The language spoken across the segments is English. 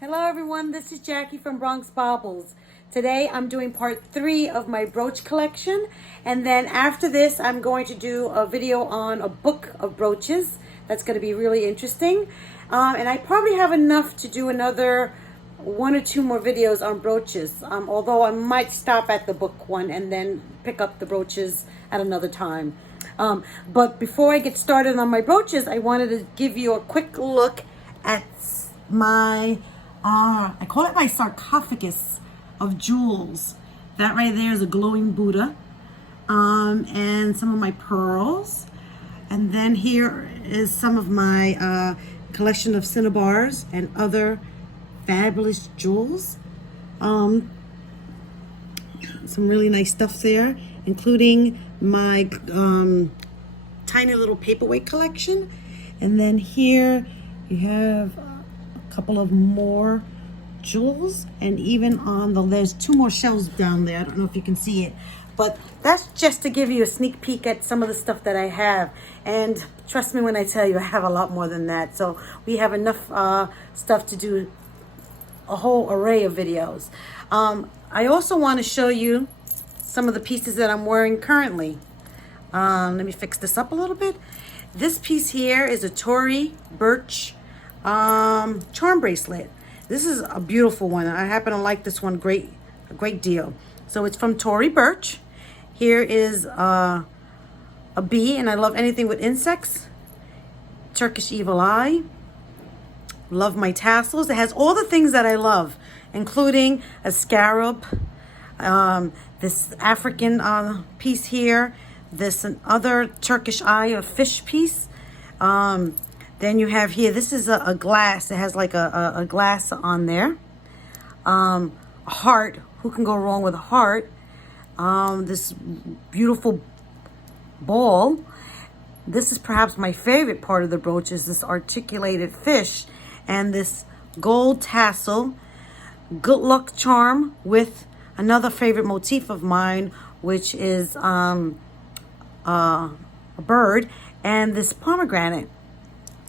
Hello everyone, this is Jackie from Bronx Baubles. Today I'm doing part 3 of my brooch collection, and then after this I'm going to do a video on a book of brooches. That's going to be really interesting. And I probably have enough to do another 1 or 2 more videos on brooches, although I might stop at the book one and then pick up the brooches at another time. But before I get started on my brooches, I wanted to give you a quick look at my I call it my sarcophagus of jewels. That right there is a glowing Buddha, and some of my pearls. And then here is some of my collection of cinnabars and other fabulous jewels. Some really nice stuff there, including my tiny little paperweight collection. And then here you have couple of more jewels, and even on there's 2 more shelves down there. I don't know if you can see it, but that's just to give you a sneak peek at some of the stuff that I have. And trust me when I tell you, I have a lot more than that. So we have enough stuff to do a whole array of videos. I also want to show you some of the pieces that I'm wearing currently. Let me fix this up a little bit. This piece here is a Tory Burch charm bracelet. This is a beautiful one. I happen to like this one a great deal. So it's from Tory Burch. Here is a bee, and I love anything with insects. Turkish evil eye. Love my tassels. It has all the things that I love, including a scarab, this African piece here, this other Turkish eye, a fish piece. Then you have here, this is a glass. It has like a glass on there. A heart. Who can go wrong with a heart? This beautiful ball. This is perhaps my favorite part of the brooch, is this articulated fish and this gold tassel. Good luck charm with another favorite motif of mine, which is a bird, and this pomegranate.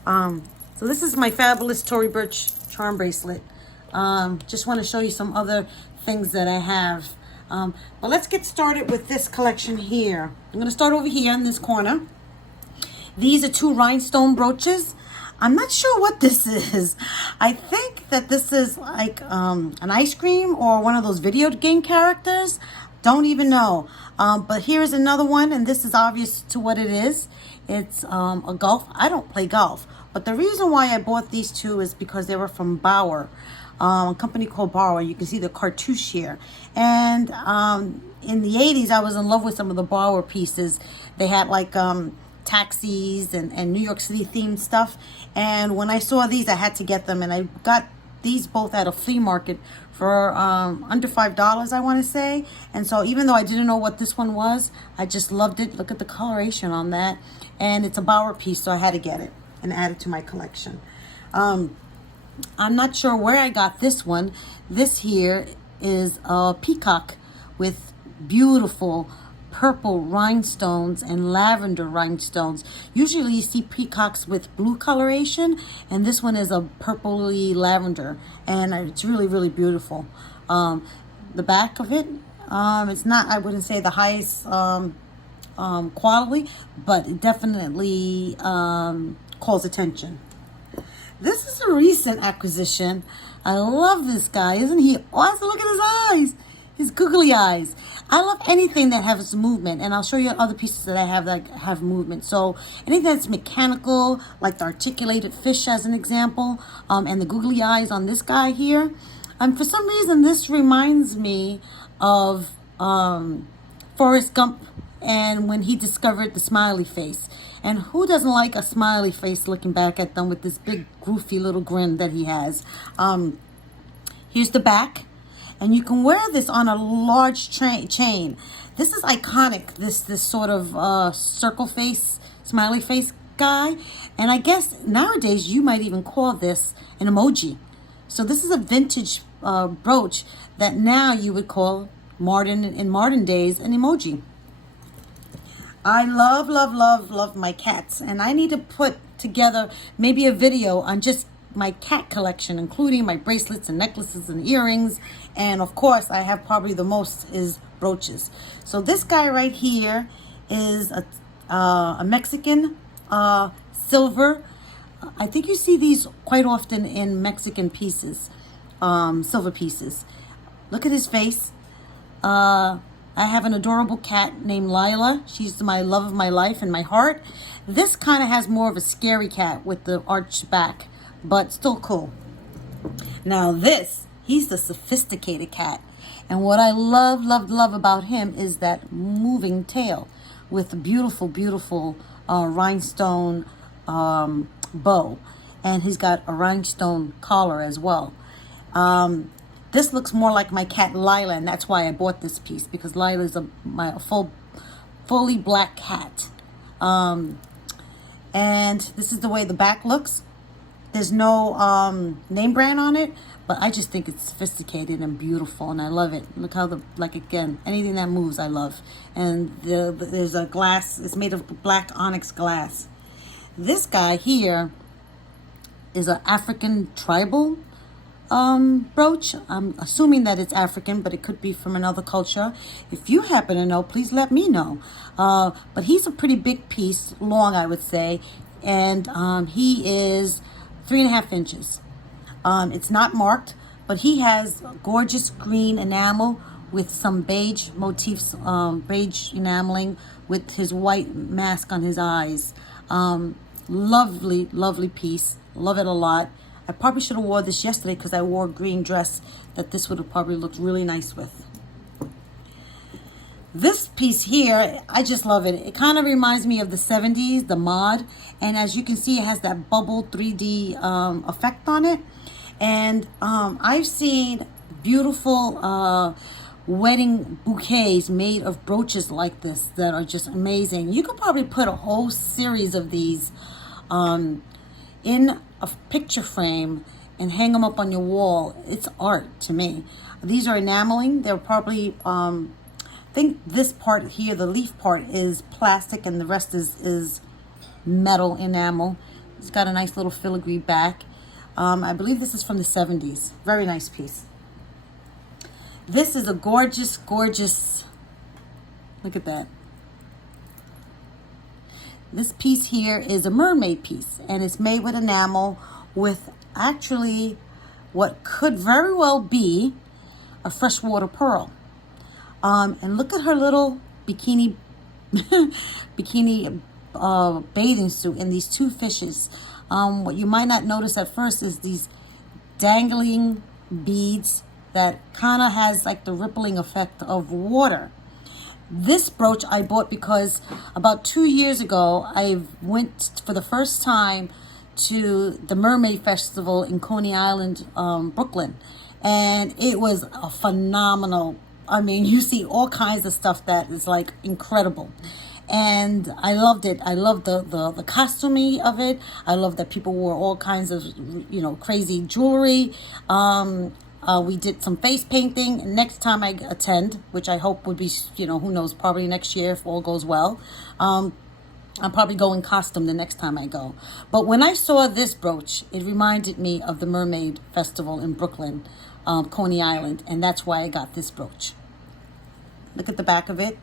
So this is my fabulous Tory Burch charm bracelet. Just want to show you some other things that I have. But let's get started with this collection here. I'm going to start over here in this corner. These are 2 rhinestone brooches. I'm not sure what this is. I think that this is like an ice cream or one of those video game characters. Don't even know. But here's another one, and this is obvious to what it is. It's a golf. I don't play golf, but the reason why I bought these 2 is because they were from Bauer, a company called Bauer. You can see the cartouche here. And in the 80s, I was in love with some of the Bauer pieces. They had like taxis and New York City themed stuff. And when I saw these, I had to get them, and I got these both at a flea market for under $5, I want to say. And so even though I didn't know what this one was, I just loved it. Look at the coloration on that. And it's a Bauer piece, so I had to get it and add it to my collection. I'm not sure where I got this one. This here is a peacock with beautiful purple rhinestones and lavender rhinestones. Usually you see peacocks with blue coloration, and this one is a purpley lavender, and it's really, really beautiful. The back of it, it's not, I wouldn't say the highest quality, but it definitely calls attention. This is a recent acquisition. I love this guy. Isn't he awesome? Look at his eyes. His googly eyes. I love anything that has movement, and I'll show you other pieces that I have that have movement. So anything that's mechanical, like the articulated fish as an example, and the googly eyes on this guy here. For some reason, this reminds me of Forrest Gump, and when he discovered the smiley face. And who doesn't like a smiley face looking back at them with this big, goofy little grin that he has? Here's the back. And you can wear this on a large chain. This is iconic, this sort of circle face, smiley face guy. And I guess nowadays you might even call this an emoji. So this is a vintage brooch that now you would call in modern days an emoji. I love, love, love, love my cats. And I need to put together maybe a video on just my cat collection, including my bracelets and necklaces and earrings. And of course, I have probably the most is brooches. So this guy right here is a Mexican silver. I think you see these quite often in Mexican pieces, silver pieces. Look at his face. I have an adorable cat named Lila. She's my love of my life and my heart. This kind of has more of a scary cat with the arched back, but still cool. Now this, he's the sophisticated cat. And what I love about him is that moving tail with a beautiful, beautiful rhinestone bow. And he's got a rhinestone collar as well. This looks more like my cat Lila, and that's why I bought this piece, because Lila is my fully black cat. And this is the way the back looks. There's no name brand on it, but I just think it's sophisticated and beautiful, and I love it. Look how again, anything that moves, I love. And there's a glass. It's made of black onyx glass. This guy here is an African tribal brooch. I'm assuming that it's African, but it could be from another culture. If you happen to know, please let me know. But he's a pretty big piece, long I would say, and he is 3.5 inches. It's not marked, but he has gorgeous green enamel with some beige motifs, beige enameling with his white mask on his eyes. Lovely piece. Love it a lot. I probably should have wore this yesterday because I wore a green dress that this would have probably looked really nice with. This piece here, I just love it. It kind of reminds me of the 70s, the mod. And as you can see, it has that bubble 3D effect on it. And I've seen beautiful wedding bouquets made of brooches like this that are just amazing. You could probably put a whole series of these in a picture frame and hang them up on your wall. It's art to me. These are enameling. They're probably, I think this part here, the leaf part, is plastic and the rest is metal enamel. It's got a nice little filigree back. I believe this is from the 70s. Very nice piece. This is a gorgeous, look at that. This piece here is a mermaid piece, and it's made with enamel with actually what could very well be a freshwater pearl. And look at her little bikini bathing suit and these two fishes. What you might not notice at first is these dangling beads that kind of has like the rippling effect of water. This brooch I bought because about 2 years ago, I went for the first time to the Mermaid Festival in Coney Island, Brooklyn. And it was a phenomenal, I mean, you see all kinds of stuff that is like incredible. And I loved it. I loved the costuming of it. I loved that people wore all kinds of, crazy jewelry. We did some face painting. Next time I attend, which I hope would be, who knows, probably next year if all goes well. I'll probably go in costume the next time I go. But when I saw this brooch, it reminded me of the Mermaid Festival in Brooklyn, Coney Island. And that's why I got this brooch. Look at the back of it.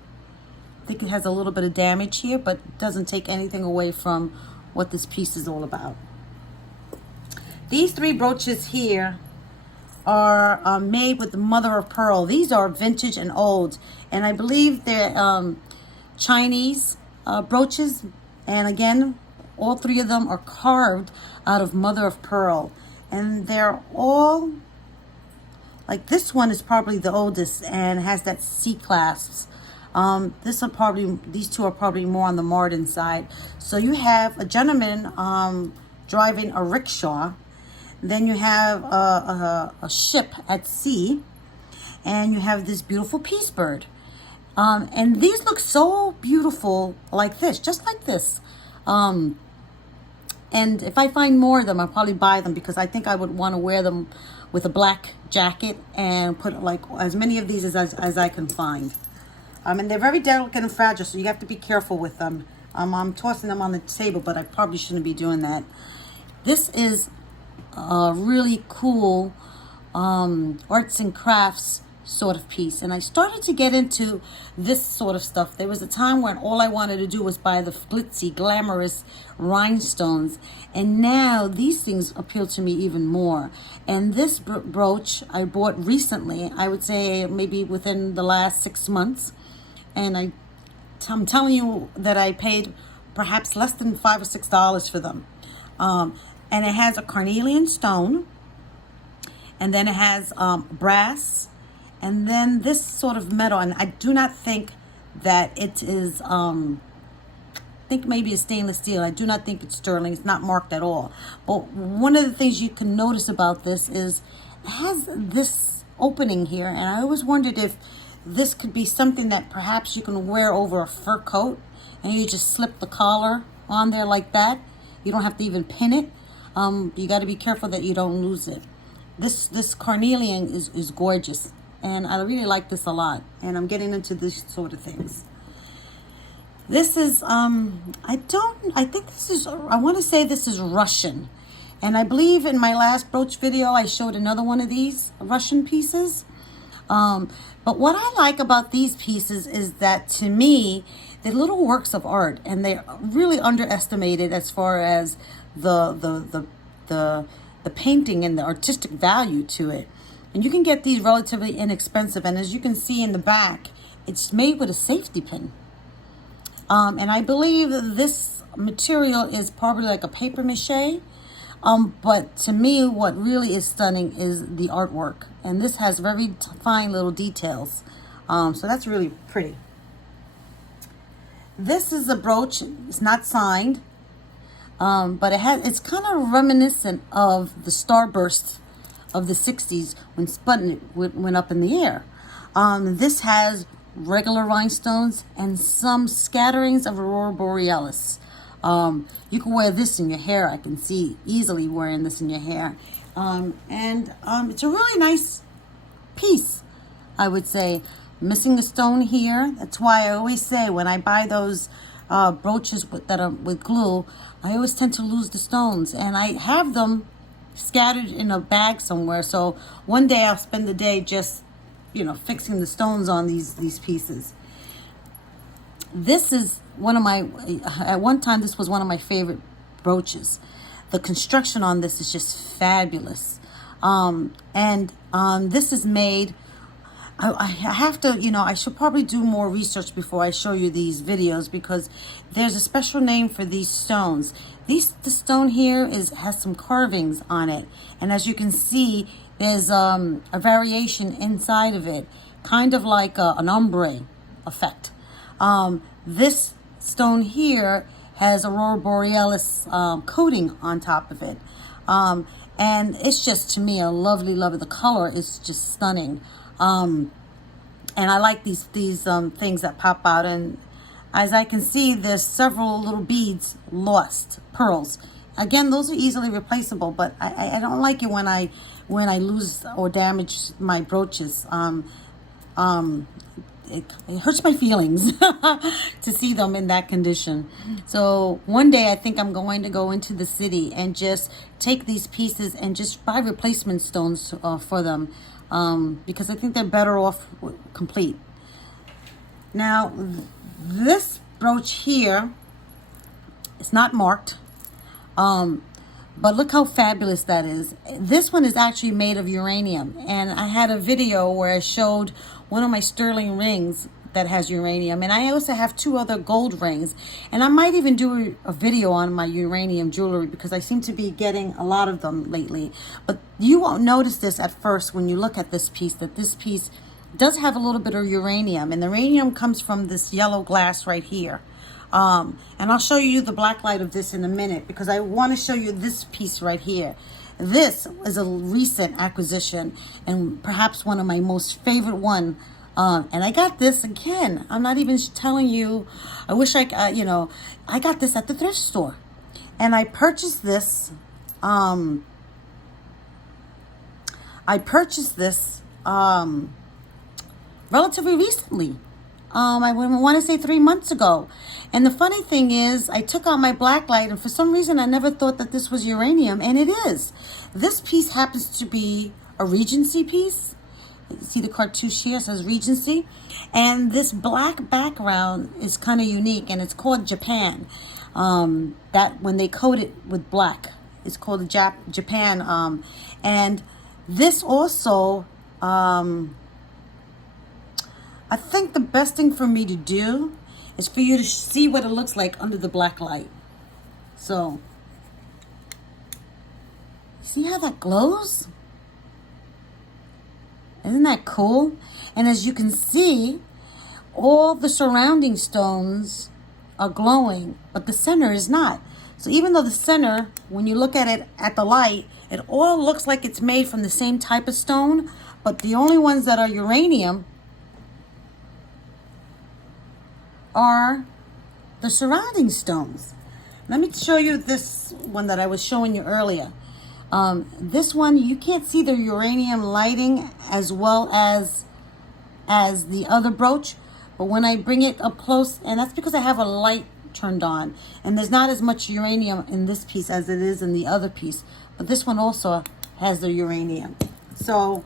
I think it has a little bit of damage here, but doesn't take anything away from what this piece is all about. These 3 brooches here are made with the mother of pearl. These are vintage and old, and I believe they're Chinese brooches. And again, all 3 of them are carved out of mother of pearl, and they're all like this one is probably the oldest and has that C clasps. These 2 are probably more on the modern side. So you have a gentleman driving a rickshaw. Then you have a ship at sea, and you have this beautiful peace bird. And these look so beautiful like this, just like this. And if I find more of them, I'll probably buy them, because I think I would want to wear them with a black jacket and put like as many of these as I can find. And they're very delicate and fragile, so you have to be careful with them. I'm tossing them on the table, but I probably shouldn't be doing that. This is a really cool arts and crafts sort of piece. And I started to get into this sort of stuff. There was a time when all I wanted to do was buy the glitzy, glamorous rhinestones. And now these things appeal to me even more. And this brooch I bought recently, I would say maybe within the last 6 months. And I'm telling you that I paid perhaps less than $5 or $6 for them. And it has a carnelian stone. And then it has brass. And then this sort of metal. And I do not think that it is, I think maybe it's stainless steel. I do not think it's sterling. It's not marked at all. But one of the things you can notice about this is it has this opening here. And I always wondered if this could be something that perhaps you can wear over a fur coat. And you just slip the collar on there like that. You don't have to even pin it. You got to be careful that you don't lose it. This carnelian is gorgeous. And I really like this a lot. And I'm getting into this sort of things. This is, I think this is, I want to say this is Russian. And I believe in my last brooch video, I showed another one of these Russian pieces. But what I like about these pieces is that, to me, they're little works of art. And they're really underestimated as far as the painting and the artistic value to it. And you can get these relatively inexpensive. And as you can see in the back, it's made with a safety pin. And I believe this material is probably like a paper mache. But to me, what really is stunning is the artwork. And this has very fine little details. So that's really pretty. This is a brooch. It's not signed. But it's kind of reminiscent of the starburst of the 60s when Sputnik went up in the air. This has regular rhinestones and some scatterings of Aurora Borealis. You can wear this in your hair. I can see easily wearing this in your hair. It's a really nice piece, I would say. Missing a stone here. That's why I always say when I buy those brooches that are with glue, I always tend to lose the stones. And I have them scattered in a bag somewhere. So one day I'll spend the day just, fixing the stones on these pieces. This is at one time, this was one of my favorite brooches. The construction on this is just fabulous. This is made, I have to, I should probably do more research before I show you these videos, because there's a special name for these stones. The stone here has some carvings on it. And as you can see, there's a variation inside of it, kind of like an ombre effect. This stone here has Aurora Borealis coating on top of it. And it's just, to me, a lovely, lovely, the color is just stunning. And I like these things that pop out. And as I can see, there's several little beads lost, pearls. Again, those are easily replaceable, but I don't like it when I lose or damage my brooches. It hurts my feelings to see them in that condition. So one day I think I'm going to go into the city and just take these pieces and just buy replacement stones for them, because I think they're better off complete. Now, this brooch here is not marked, but look how fabulous that is. This one is actually made of uranium, and I had a video where I showed one of my sterling rings that has uranium, and I also have 2 other gold rings, and I might even do a video on my uranium jewelry, because I seem to be getting a lot of them lately. But you won't notice this at first when you look at this piece, that this piece does have a little bit of uranium, and the uranium comes from this yellow glass right here. And I'll show you the black light of this in a minute, because I want to show you this piece right here. This is a recent acquisition, and perhaps one of my most favorite one. And I got this again. I'm not even telling you. I wish I got this at the thrift store, and I purchased this. Relatively recently. I want to say 3 months ago. And the funny thing is, I took out my black light, and for some reason I never thought that this was uranium, and it is. This piece happens to be a Regency piece. You see the cartouche here, it says Regency. And this black background is kind of unique, and it's called Japan. That when they coat it with black, it's called Japan. And this also, I think the best thing for me to do is for you to see what it looks like under the black light. So, see how that glows? Isn't that cool? And as you can see, all the surrounding stones are glowing, but the center is not. So even though the center, when you look at it at the light, it all looks like it's made from the same type of stone, but the only ones that are uranium are the surrounding stones. Let me show you this one that I was showing you earlier. This one, you can't see the uranium lighting as well as the other brooch, but when I bring it up close, and that's because I have a light turned on, and there's not as much uranium in this piece as it is in the other piece, but this one also has the uranium. So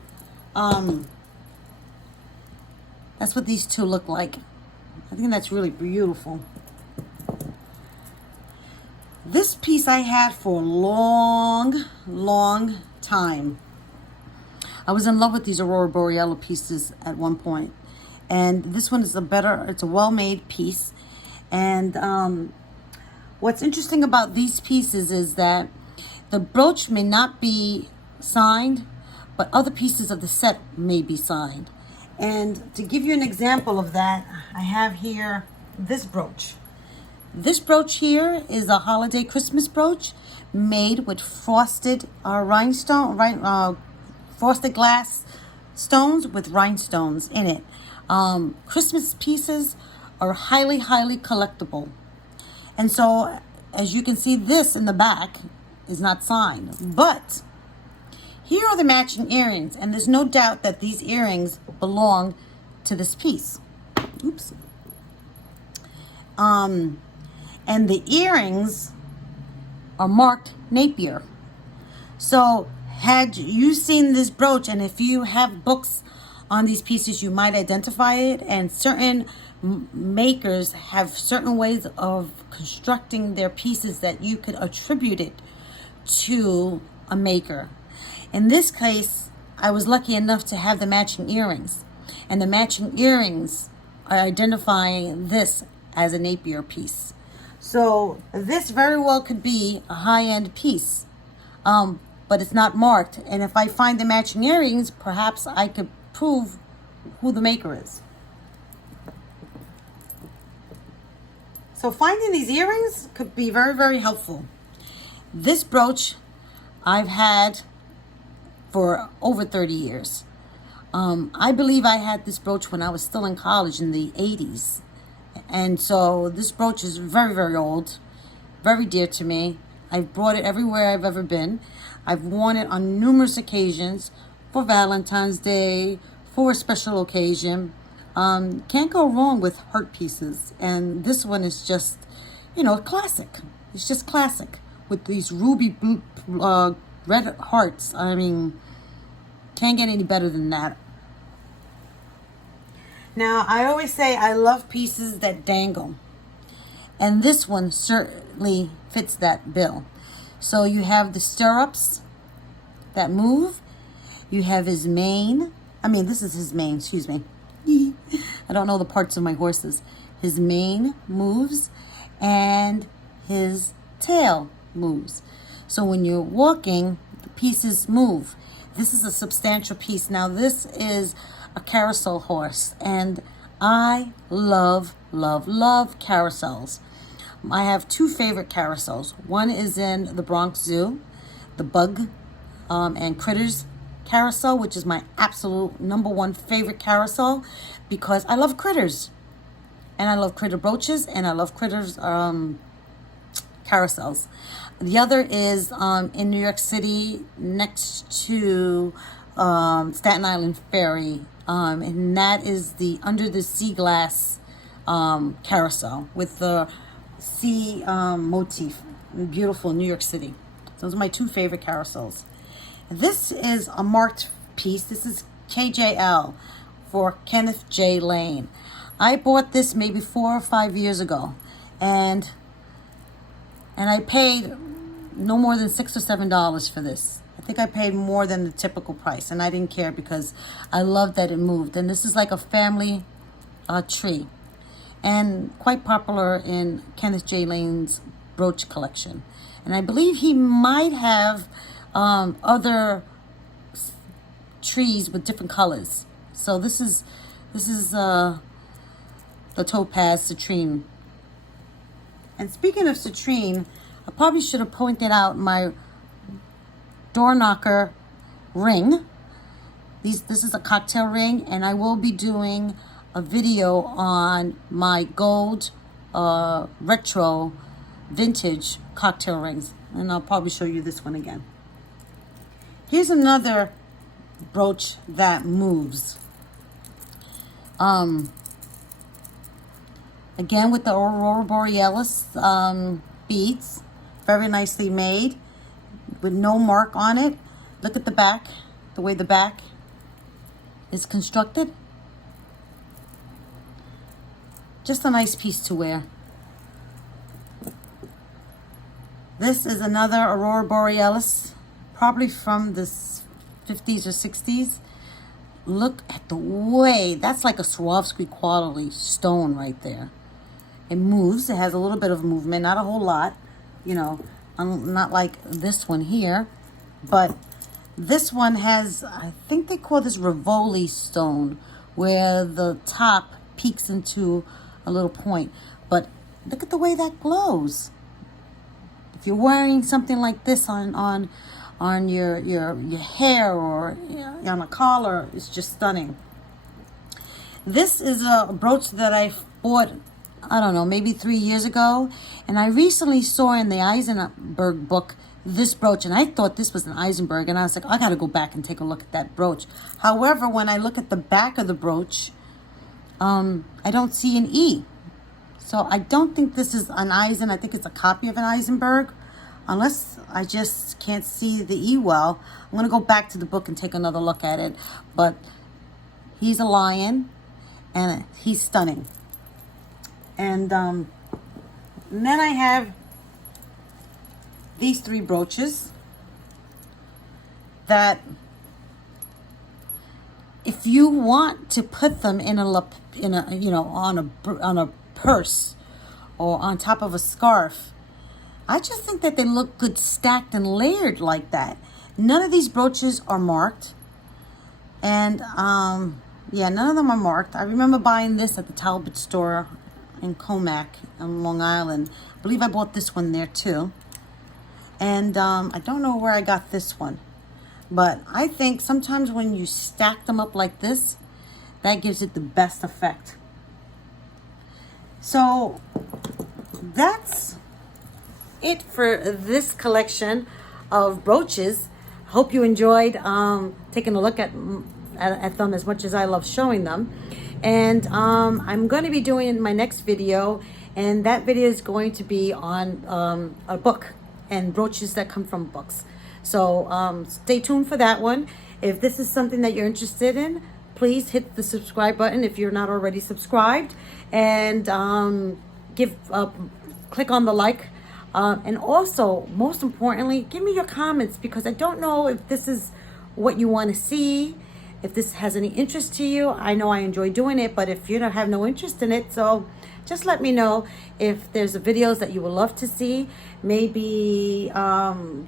that's what these two look like. I think that's really beautiful. This piece I had for a long, long time. I was in love with these Aurora Borealis pieces at one point. And this one is it's a well-made piece. And what's interesting about these pieces is that the brooch may not be signed, but other pieces of the set may be signed. And to give you an example of that, I have here this brooch. This brooch here is a holiday Christmas brooch made with frosted frosted glass stones with rhinestones in it. Christmas pieces are highly, highly collectible. And so, as you can see, this in the back is not signed. But here are the matching earrings, and there's no doubt that these earrings belong to this piece. Oops. And the earrings are marked Napier. So had you seen this brooch, and if you have books on these pieces, you might identify it. And certain makers have certain ways of constructing their pieces that you could attribute it to a maker. In this case, I was lucky enough to have the matching earrings. And the matching earrings are identifying this as a Napier piece. So this very well could be a high-end piece, but it's not marked. And if I find the matching earrings, perhaps I could prove who the maker is. So finding these earrings could be very, very helpful. This brooch I've had for over 30 years. I believe I had this brooch when I was still in college in the 80s. And so this brooch is very, very old, very dear to me. I've brought it everywhere I've ever been. I've worn it on numerous occasions, for Valentine's Day, for a special occasion. Can't go wrong with heart pieces. And this one is just, a classic. It's just classic with these ruby blue, red hearts. I mean, can't get any better than that. Now, I always say I love pieces that dangle. And this one certainly fits that bill. So you have the stirrups that move. You have his mane. This is his mane, excuse me. I don't know the parts of my horses. His mane moves and his tail moves. So when you're walking, the pieces move. This is a substantial piece. Now, this is a carousel horse, and I love, love, love carousels. I have two favorite carousels. One is in the Bronx Zoo, the Bug and Critters carousel, which is my absolute number one favorite carousel because I love critters. And I love critter brooches, and I love critters carousels. The other is in New York City next to Staten Island Ferry. And that is the Under the Sea Glass carousel with the sea motif. Beautiful New York City. Those are my two favorite carousels. This is a marked piece. This is KJL for Kenneth J. Lane. I bought this maybe 4 or 5 years ago, and I paid no more than $6 or $7 for this. I think I paid more than the typical price, and I didn't care because I loved that it moved. And this is like a family tree, and quite popular in Kenneth J. Lane's brooch collection. And I believe he might have other trees with different colors. So this is the topaz citrine. And speaking of citrine, I probably should have pointed out my door knocker ring. This is a cocktail ring, and I will be doing a video on my gold retro vintage cocktail rings, and I'll probably show you this one again. Here's another brooch that moves. Again with the Aurora Borealis beads, very nicely made with no mark on it. Look at the back, the way the back is constructed. Just a nice piece to wear. This is another Aurora Borealis, probably from the 50s or 60s. Look at the way, that's like a Swarovski quality stone right there. It moves, it has a little bit of movement, not a whole lot, you know, not like this one here, but this one has, I think they call this Rivoli stone, where the top peaks into a little point. But look at the way that glows. If you're wearing something like this on your hair or on a collar, it's just stunning. This is a brooch that I bought, I don't know, maybe 3 years ago, and I recently saw in the Eisenberg book this brooch, and I thought this was an Eisenberg, and I was like, I gotta go back and take a look at that brooch. However, when I look at the back of the brooch, I don't see an E. So I don't think this is an Eisen. I think it's a copy of an Eisenberg, unless I just can't see the E well. I'm going to go back to the book and take another look at it. But he's a lion, and he's stunning. And then I have these three brooches that, if you want to put them in a you know, on a purse or on top of a scarf, I just think that they look good stacked and layered like that. None of these brooches are marked, and yeah, none of them are marked. I remember buying this at the Talbot store in Comac on Long Island. I believe I bought this one there too, and I don't know where I got this one. But I think sometimes when you stack them up like this, that gives it the best effect. So that's it for this collection of brooches. Hope you enjoyed taking a look at them as much as I love showing them. And I'm going to be doing my next video, and that video is going to be on a book and brooches that come from books. So stay tuned for that one. If this is something that you're interested in, please hit the subscribe button if you're not already subscribed, and click on the like, and also, most importantly, give me your comments, because I don't know if this is what you want to see, if this has any interest to you. I know I enjoy doing it, but if you don't have no interest in it, so just let me know if there's videos that you would love to see. Maybe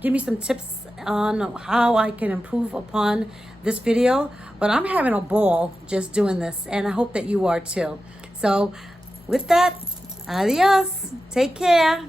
give me some tips on how I can improve upon this video. But I'm having a ball just doing this, and I hope that you are too. So with that, adios. Take care.